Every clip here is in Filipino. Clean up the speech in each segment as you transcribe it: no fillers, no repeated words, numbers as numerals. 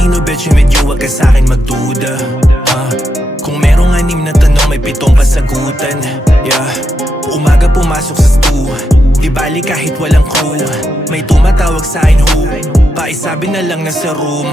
ain't no bitch with you, wag ka sa'kin magduda. Kung merong 6 na tanong, may 7 kasagutan. Yeah, umaga pumasok sa stew, di bali kahit walang crew. May tumatawag sa'kin who, paisabi na lang nasa room.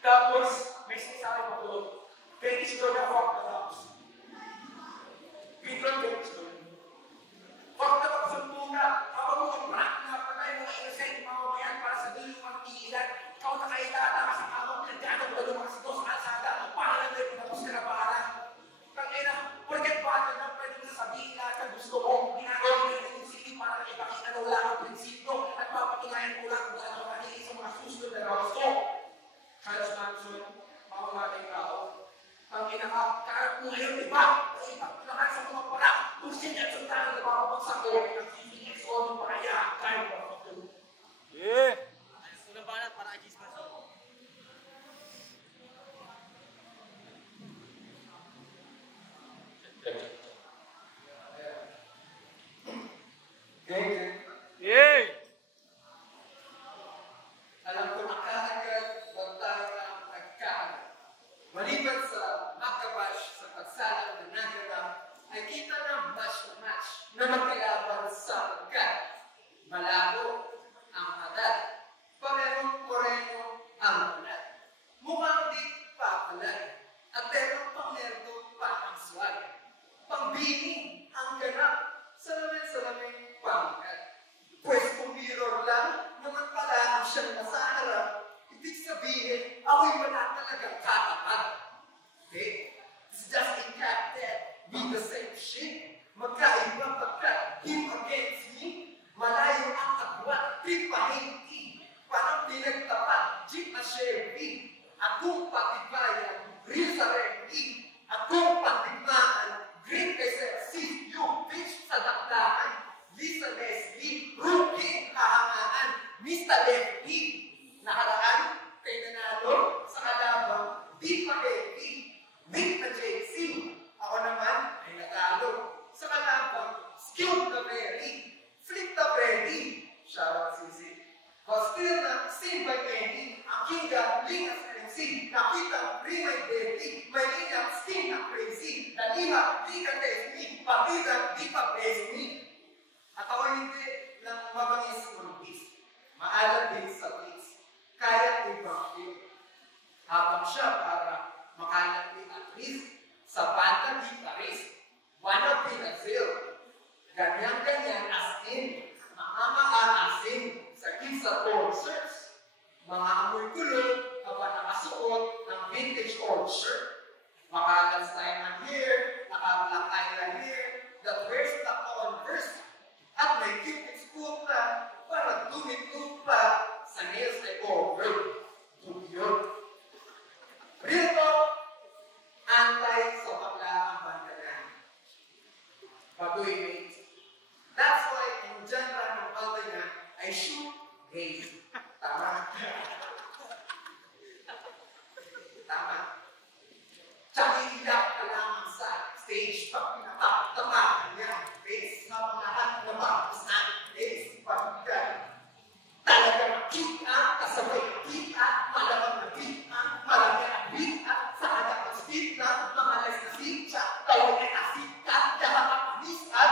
Tapos, may sinasabi pa ko, fetish daw na fuck na tapos. Biglang fetish daw. Fuck na tapos ang buka, habang mga brat na patay mga innocent, mamamayan para sa dulong mga iilan, tandaan nyo kanina sa mga susunod na rounds ko. Charles Manson, mamamatay tao. Ang inakakarap mo ngayon, di ba? Kasi ipagpulakan sa mga para. Kung siya at sultanan na makapagsak ko, ay nag-CCX o ano pa kaya? Kaya ba ako? Yeah! Unang banat para kay Gisman. Yeah! Alam ko nakahagad, huwag tayo lang nagkaan. Maliban sa makabash sa pagsalang na naganap, ay kita ng match na match na magkalaban sa pagkat. Malabo ang hadat, parehong moreno ang balat. Mukhang di papalag, at terong panglerdo pa ang swag. Pangbining ang ganap, salamin-salamin pangkat. Pues kung mirror lang, naman pala ang siyang nasa harap, ibig sabihin, ako'y wala talagang katapat. Okay? It's just a cat that be the same shit. Magkaiba pagkat him against me, malayo ang agwat, tripa-hindi. Parang pinagtapat, jeep na Chevy. At kung patibayan, real sa Remy. At kung patigmaan, green kay Sexy, yung bitch sa dakdaan. Lisa Leslie, rookie, kahangaan, Mr. Lefty. Nakaraan, kay nanalo, sa kalabang, di pa heavy. Big na JC. Ako naman, ay natalo. Sa kalabang, skilled na very. Flip na Freddy. Shoutout Sisi. But still na, seen by many. Ang Kinga, Lingas MC. Nakita, Rimay Deadly. May linyang, skin na crazy. Naliha, di ka test me. Partida, di pa best me. At ako hindi lang mabangis mabis. Maalam din sa beats. Kaya ibang film. Habang siya para makalang din at least sa banda guitarist. One of Pinazil. Ganyan-ganyan as in. Mga maaasin sa kids sa concerts. Mga amoy kulog kapag nakasuot ng vintage old shirt. Makalang style ng hair, naka-black eyeliner hair, that wears the Converse. At may cupid's cool na para tumit-tut pa sa nails ay over. Yun. Real talk, antay sa bakla ang bandanan. Bagoy mate. That's why ang genre ng banda niya ay shoot game. Tama. Tama. Tsaka iyak ka lamang sa stage pag pinatatamaan niya. Face sa mga lahat na mapasan. Face pagka. Talagang kita, kasabay kita, malamang na kita, marami ang kita, sa anak ng kita, mga alas na sitya, tawag ay asita, lahat ang panisa.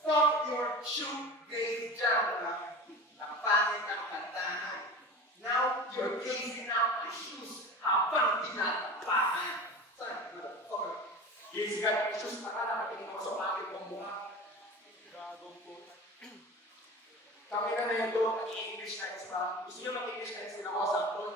Fuck your shoegaze genre. Ang pangit ang kantahan. Now, you're gazing out my shoes habang tinatapahan. Saan? Motherfucker. Gazing out my shoes, nakala nakatingin ako sa pangit mong mukha. Kami na ito, nag-i-English times pa. Gusto nyo mag-English times din ako sa doon?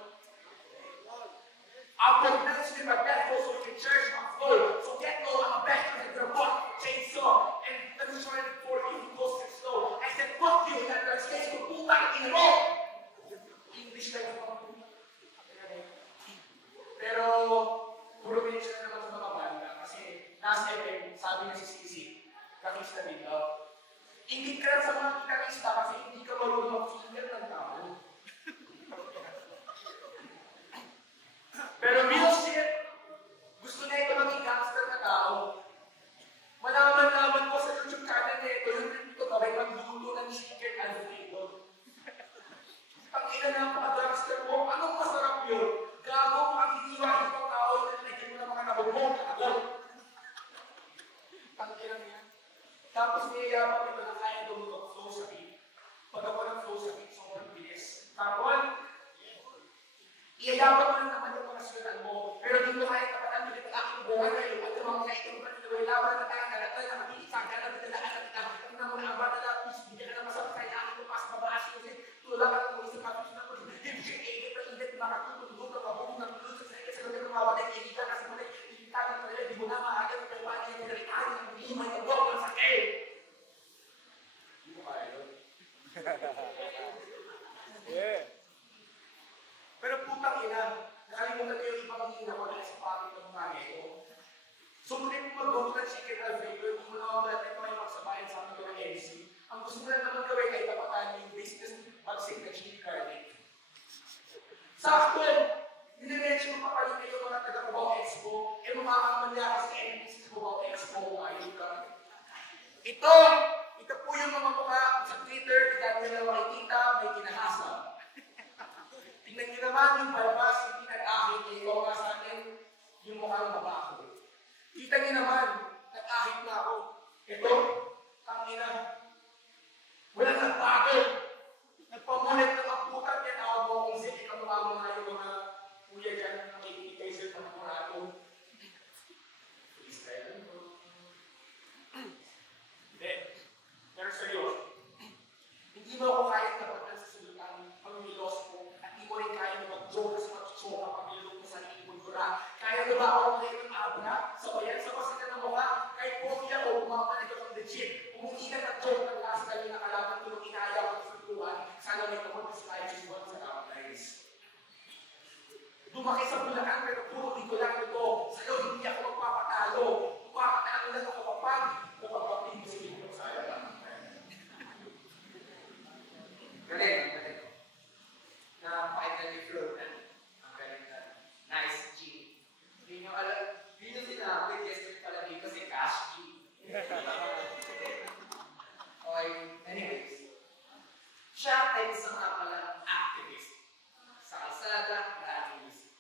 I'll pronounce with my best voice with your church, my full. So get low, I'm a bastard with your butt, chainsaw. And let me try it for you, go sit slow. I said, fuck you, that translates to putang ina mo! English times pa. Pero, puro mention na naman sa mga banda. Kasi, last FM, sabi niya si Sisi, kakis na dito. Ingit ka lang sa mga gitarista kasi hindi ka marunong mag-finger ng tao. Pero real shit, gusto na ito maging gangster na tao. Malaman-laman ko sa YouTube channel na ito, yung dito ka ba'y magluto ng chicken Alfredo. Pag-ina na ang mga-gangster mo, anong masarap yun? Gago mo ang hiniwain ng tao na nilagyan mo ng mga nabubong na agad. Pag-ina niya. Tapos niyayabang ito na kaya dumulog flow sa beat. Pag ako ng flow sa beat, sobrang bilis. Kapon, iyayabang mo lang naman yung panasunan mo. Pero dito kaya kapatan mo dito aking buhay na yung at mga mga itong panilaway laban na tayo na tayo na matiisang ka na bitalaan at itahan na mo na ang bata na hindi ka na masarap kaya aking lupas mabaas yung tulad ka ng isang kapos na mo. Hindi siya egit na init makatutulog na mabuong ng tulog sa sakit sa kanyang mawaday kaibigan kasi mo na ikitaan na talaga di mo na maagal ng kalpaan yung pinalikaan ng himay ng buwak ng sakit. Hindi mo kaya yun. Yeah. Sakto, niremention pa pala kayo mga taga-Cubao Expo, makakamangyari sa NPC sa Cubao Expo ngayon ka. Ito po yung mga mukha sa Twitter, kita nyo na makikita, may kinahasa. Tingnan nyo naman yung balbas, yung pinag-ahit, yung mga sa akin, yung mukha ng mabaho. Kita nyo naman, nag-ahit na ako. Ito, tangina. Walang nagbago. Nagpamulit ng aputan, yan ako mo kung sige ka mga yung mga kuya dyan na nakikinig kayo sa mga murato. Israel. Hindi. Pero seryoso. Hindi mo ako kaya kapag sa sulutan pag nilos mo at hindi mo rin kaya na mag-joke sa mag-joke pag nilong mo sa ibon dura. Kaya na ba ako ngayon ng abra? Sa bayan, sa pasitan ng mukha, kahit po niya o pumapanig ako ng legit. Umuwi ka ng joke ng last kayo na kalaban ko nung inaya ko sa sulutan. Sana may naman sa tayo sa buwan sa guys. Lumaki sa Bulacan pero puro dito lang ito. Sa'yo hindi ako magpapatalo. Magpapatalo lang ako kapag napapapin mo sa ibon sa ayaw lang. Galing. Napakita ni Flo na. Ang galing na. Nice G. Hindi nyo alam, hindi nyo sinabi, yes, pala dito si Cash G. Okay, anyways. Siya ay isang palang activist. Sa kalsada, rallies.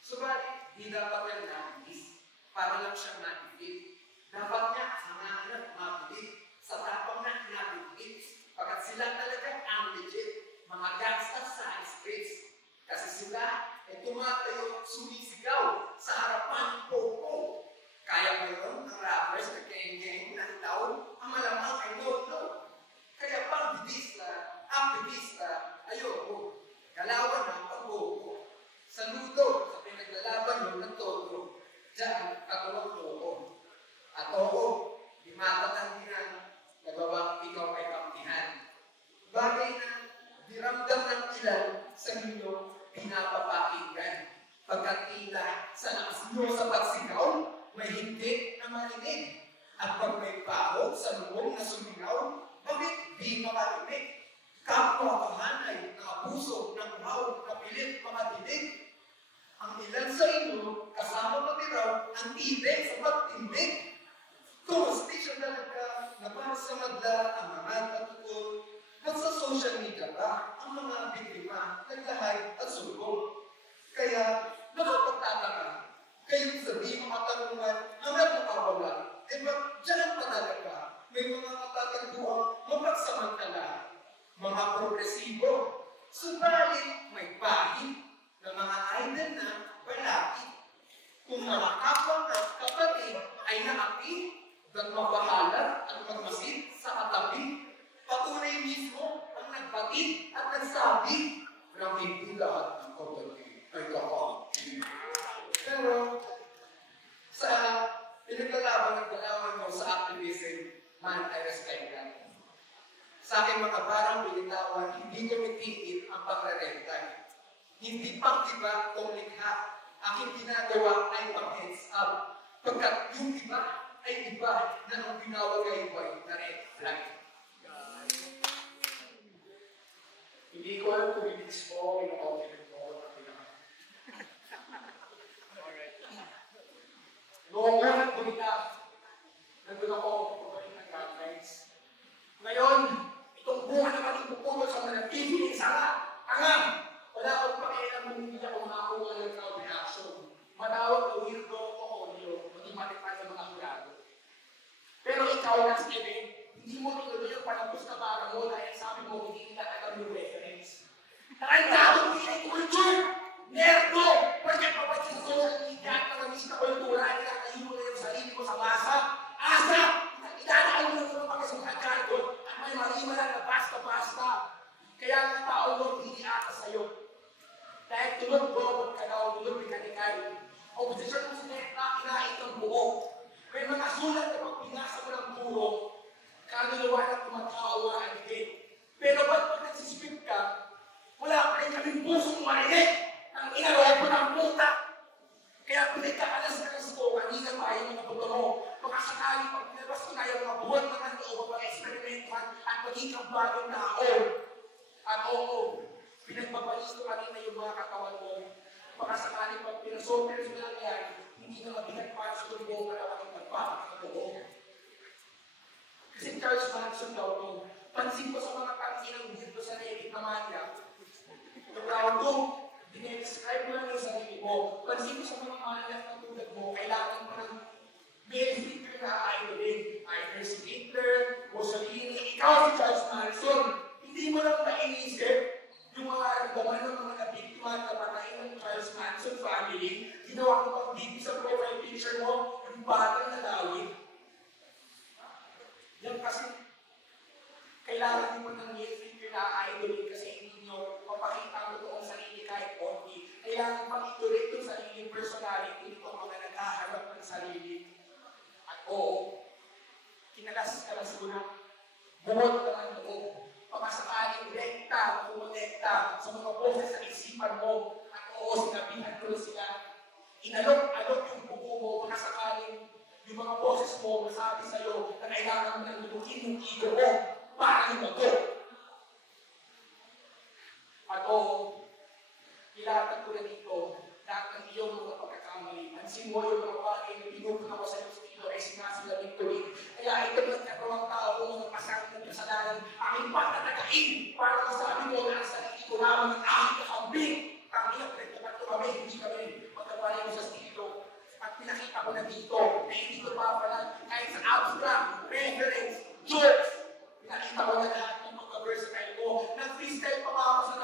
Subalit, di dapat yan rallies. Para lang siyang nabibig. Dapat niya, hanganan, mabibig. Sa tapang na nabibig. Pagkat sila talaga ang legit. Mga gangsta sa streets. Kasi sila ay tumatayo, sumisigaw sa harapan ng popo. Kaya ngayon, ang rappers na geng-geng ng taon, ang malamang ay no-no. Kaya pang bidista, aktivista, ayoko. Galawan ng pag-popo. Saludo sa pinaglalaban nyo ng todo. Diyan, katulong oo. At oo, di matatanggihan, nagawang ikaw ay kampihan. Bagay na diramdam ng ilan sa inyo pinapapakinggan. Pagkat tila sa lakas nyo sa pagsigaw, may hindi na marinig. At pag may baho sa loob na sumingaw, bakit di makarinig? Kapwa kahanay, nakapuso, ng raw, kapilit, makatinig. Ang ilan sa inyo, kasama matiraw, ang titig sa pagtindig. Tumustisyon talaga na para sa madla ang mga katutol. At sa social media ba, ang mga biktima naglahay at sulgo. Kaya, nakapagtataka, kayo sabihin mga katanungan hanggang nakawala. Eh ba, dyan pa talaga, may mga katatagpuang mapagsamantala, mga progresibo, subalit may bahid ng mga idol na balaki. Kung mga kapwa na kapatid ay naapi, at mabahala at magmasid sa katabi, patunay mismo ang nagbatid at nagsabi ng hindi lahat ng kapatid ay kakapatid. Pero sa pinaglalaban at dalawan mo sa activism, man ay respect lang. Sa aking mga barang bilitawan, hindi ko mitigit ang pagrerentay. Hindi pang iba kung likha. Aking ginagawa ay pang-heads up. Pagkat yung iba ay iba na ang pinawagayway na red flag. Hindi ko alam kung bilis mo, yung compliment mo, at pinaka. Noong nga nagpunta, nandun ako pabalik ng guidelines. Ngayon, itong bunga naman ang pupulot sa mga nagpipiling sala. Angang! Wala akong pakialam kung hindi ako makakuha ng crowd reaction. Matawag na weirdo o audio, maging matipad sa mga kurado. Pero ikaw na si Kevin, hindi mo tinuloy yung palabos na para mo dahil sabi mo hindi nila alam yung reference. Nakandado mo yung culture! Nerdo! Pagkat papagin sa social media at nangamiss na kultura ay nakakayo mo na yung sarili mo sa masa. Asa! Itanaan mo na yung pagkasukat ka doon at may malima lang na basta-basta. Kaya ang tao mo hindi ata sa'yo. Dahil tulog-bobot ka daw, tulog-mekanikal. Oposisyon mo sila na kinain ng buo. May mga sulat na pag pinasa mo ng puro, kaluluwa na tumatawaan din. Pero ba't pag nagsispeak ka, wala pa rin kaming pusong marinig ang inaraya mo ng puta. Kaya pinagkakalas-kalas ko, kanina pa yung mga buto mo. Baka sakali pag pinabas ko na yung mga buwan na kanto o pag-experimentuhan at maging kang bagong tao. At oo, Pinagpapalisto kanina yung mga katawan mo. Baka sakaling pag pinasoperes mo lang yan, hindi na mabigat para sa tulong ka naman ang nagpapakatoo. Kasi Charles Manson daw to, pansin ko sa mga pansinang dito sa Eric Amaya, yung round 2, dinedescribe mo lang yung sarili mo. Pansin ko sa mga manalaf na tulad mo, kailangan mo ng male figure na idolin. Either si Hitler, Mussolini, ikaw si Charles Manson. Hindi mo lang nainisip yung mga gaman ng mga nabiktima at napatayin ng Charles Manson family. Ginawa ko pang dito sa profile picture mo, yung batang na Dawid. Yan kasi, kailangan mo ng male figure na idolin kasi hindi nyo mapakita ang totoong sarili kahit onti. Kailangan pang ituloy itong sariling personality nitong mga naghaharap ng sarili. At oo, kinalas-kalas mo na, bumot ka ng loob. Pagkasakaling rekta, kumonekta sa mga boses sa isipan mo. At oo, sinabihan ko sila. Inalok-alok yung buko mo, pagkasakaling yung mga boses mo masabi sa'yo na kailangan mo nang lunukin yung ego mo para yung bago. At oo, ilatag ko na dito lahat ng iyong mga pagkakamali. Pansin mo yung mga bagay na pinupunan ko sa iyo dito ay sinasilabing tuloy. Kaya ito nagkatawang tao kung mga pasangin ng kasalanan, aking patatagain para masabi mo na ang sarili ko naman ang aking kakambing. Tangina, pinagtapat ko kami, hindi kami magkawalay mo sa estilo. At pinakita ko na dito na hindi ko pa pala kahit sa abstract, reference, jokes. Pinakita ko na lahat ng mga versatile ko. Nag-freestyle pa ako sa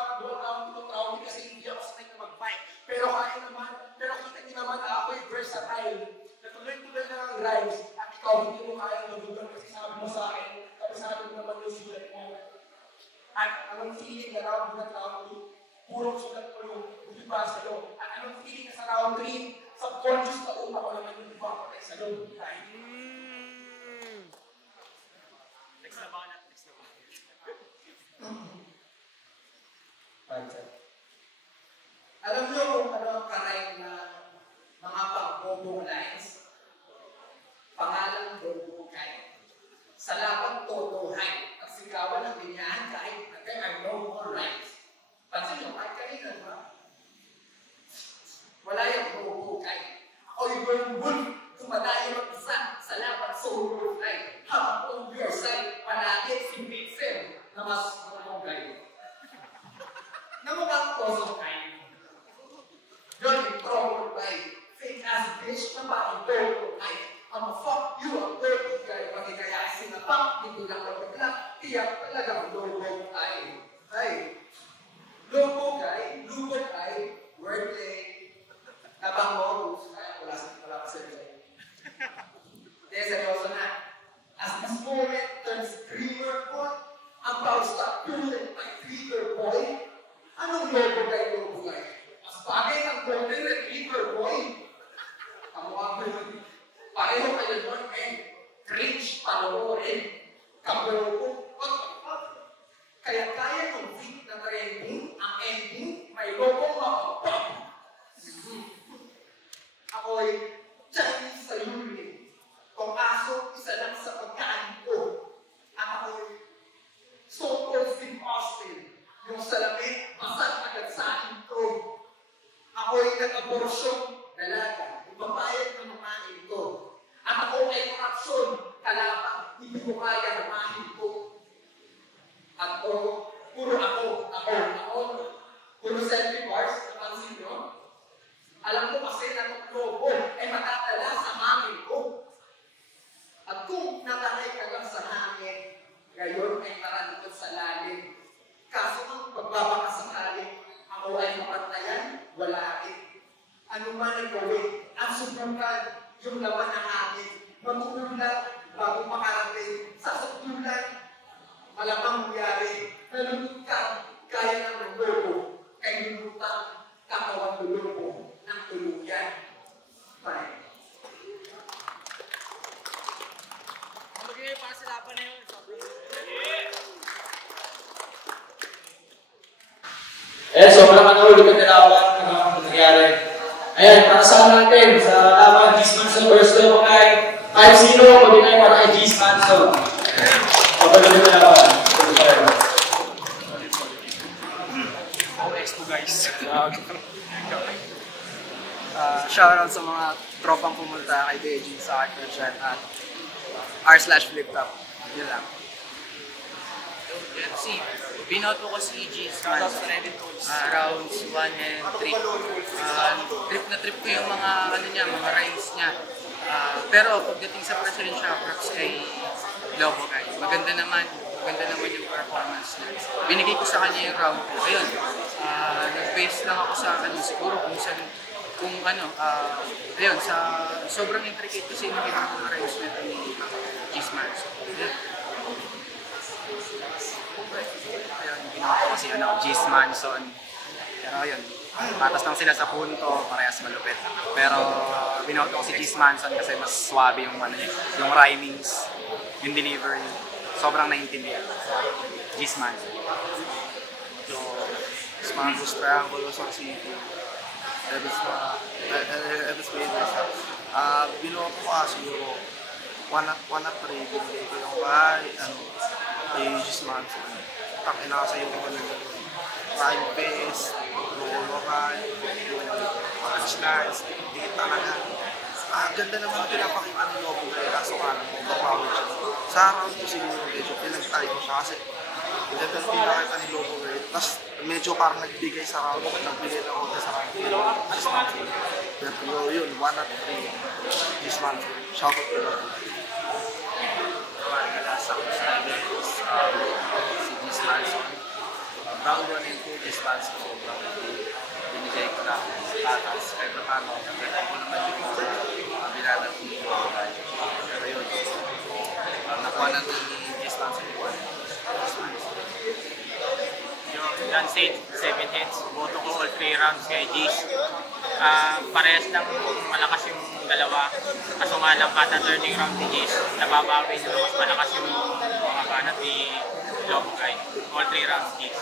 round kasi hindi ako sanay na mag-fight. Pero kaya naman, pero kita niyo naman na ako'y versatile. Natuloy-tuloy na ang rhymes at ikaw hindi mo kaya nagugan kasi sabi mo sa akin, tapos sabi mo naman yung sulat mo. At anong feeling na round 1 at round 2, purong sulat mo yung iba sa'yo. At anong feeling na sa round 3, subconscious na upa ko naman yung iba ko sa loob. Next na ba? Next na ba? Alam niyo kung ano ang karay na mga pang-bobo lines? Pangalan Bobo-Kay. Sa labang totohay, ang sigawan ng binyahan kahit na there are no more rights. Pansin niyo, kahit kanina, ba? Wala yung Bobo-Kay. Ako'y bulbul, tumadayo ang isa sa labang solo fly. Habang on your side, palagi si Pixel na mas mamugay. Namukhang Osong Kay. Yun yung trouble guy. Fake ass bitch na ba ang trouble guy? Ang fuck you ang trouble guy. Pagkikaya sinapang, hindi lang magkagla. Tiyak talagang logo guy. Ay, logo guy, wordplay. Nabang mo, wala pa sa'yo. Hindi, seryoso na. As this moment turns screamer point, ang power stop pulling my Twitter boy. Anong logo guy? Mas bagay ang golden retriever boy. Kamuha mo yun. Pareho kayo nun, cringe, panoorin. Kabobo. Kaya kaya nung feed na trending, ang ending, may logo mapapap. Ako'y Chinese sa urine. Kung aso, isa lang sa pagkain ko. At ako'y so-called Steve Austin. Yung salamin, masal agad sa akin ko. Ako'y nag-aborsyong dalaga. Ipabayad ng mamahin ko. At ako ay korupsyon, kalapang, hindi ko kaya namahin ko. At puro ako. Puro selfie bars, napansin nyo? Alam ko kasi na itong logo ay matatala sa hangin ko. At kung natanay ka lang sa hangin, ngayon ay maralikot sa lalim. Kaso kung pagbabakasakali, ako ay mapatayan, wala rin. Ano man ay gawin, ang subukan, yung laman ng hangin, mag-uulan bago makarating sa subulan. Malamang mangyari, nalulog ka, gaya ng logo, kay lulutang katawan ng logo ng tuluyan. Bye. Magiging para sa laban na yun. Ayan, sobrang ulit na laban na nangyari. Ayan, para saan natin sa laban G-Manson versus Bobo-Kay. Kahit sino, mag-inay para kay G-Manson. Kapag ulit na laban. guys. Shoutout sa mga tropang pumunta kay Beijing sa akin at r/fliptop. Yun lang. Si binoto ko si G's rounds 1 and 3. Trip na trip ko yung mga mga rhymes niya. Pero pagdating sa presensya, props kay Lobo guy. Maganda naman yung performance niya. Binigay ko sa kanya yung round 2. Ayun. Nag-base lang ako sa siguro ayun, sa sobrang intricate kasi yung mga rhymes niya ni G's Manson. Ayun, ginawa ko si G's Manson. Pero ayun, patas lang sila sa punto, parehas malupit. Pero binoto ko si G's Manson kasi mas swabe yung yung rhymings, yung delivery. Sobrang naiintindihan. G's Manson. So, Smartest Triangle, Luzon City. Eves Waivers. Binoto ko siguro 1-3, binigay ko yung kay G's Manson. Takina kasi yung rhyme base, lolo yung punchlines, hindi talaga. Ganda naman ang pinapakita ng Lobo kaya kaso ka lang kung papawid siya. Sa round ko siguro medyo pinagtry ko siya kasi ganda ang pinakita ni Lobo kaya. Tapos medyo parang nagbigay sa round ko, nagbigay na ako sa round ko. G's Manson. Pero yun, 1-3, G's Manson. Shoutout ko lang. Sa si G's Manson. Round 1 and 2, G's Manson. Sobrang binigay ko na sa tatas. Kahit na paano, nagkakay ko naman yung bilalat ni pero yun, nakuha na ni G's Manson yung G's Manson. Yung gun state, 7 hits. Boto ko all 3 rounds kay G's. Parehas lang malakas yung dalawa. Kaso nga lang kada turning round ni G's, nababawi nyo mas malakas yung mga banat ni Lobo guy. All 3 rounds G's.